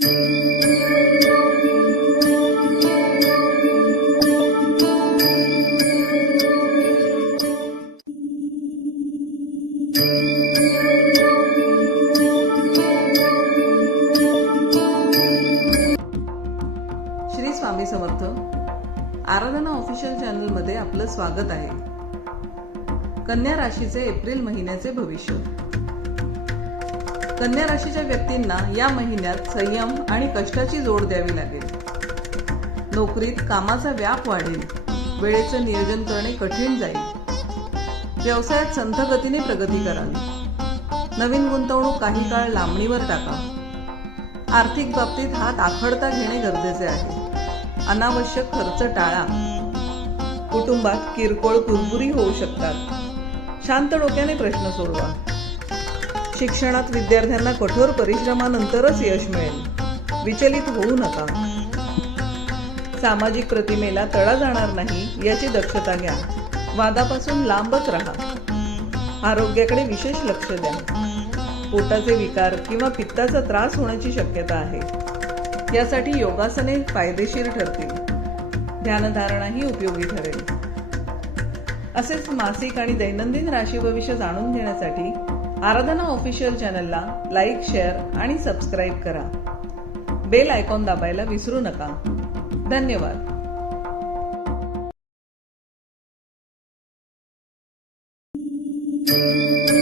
श्री स्वामी समर्थ. आराधना official channel मध्ये आपलं स्वागत आहे. कन्या राशीचे एप्रिल महिन्याचे भविष्य. कन्या राशीच्या व्यक्तींना या महिन्यात संयम आणि कष्टाची जोड द्यावी लागेल. नोकरीत कामाचा व्याप वाढेल. वेळेचं नियोजन करणे कठीण जाईल. व्यवसायात संथ गतीने प्रगती करावी. नवीन गुंतवणूक काही काळ लांबणीवर टाका. आर्थिक बाबतीत हात आखडता घेणे गरजेचे आहे. अनावश्यक खर्च टाळा. कुटुंबात किरकोळ कुरबुरी होऊ शकतात. शांत डोक्याने प्रश्न सोडवा. शिक्षणात विद्यार्थ्यांना कठोर परिश्रमानंतरच यश मिळेल. विचलित होऊ नका. सामाजिक प्रतिमेला तडा जाणार नाही याची दक्षता घ्या. वादापासून लांबच राहा. आरोग्याकडे विशेष लक्ष द्या. पोटाचे विकार किंवा पित्ताचा त्रास होण्याची शक्यता आहे. यासाठी योगासने फायदेशीर ठरतील. ध्यानधारणाही उपयोगी ठरेल. असेच मासिक आणि दैनंदिन राशी भविष्य जाणून घेण्यासाठी आराधना ऑफिशियल चॅनलला लाईक, शेअर आणि सबस्क्राईब करा. बेल आयकॉन दाबायला विसरू नका. धन्यवाद.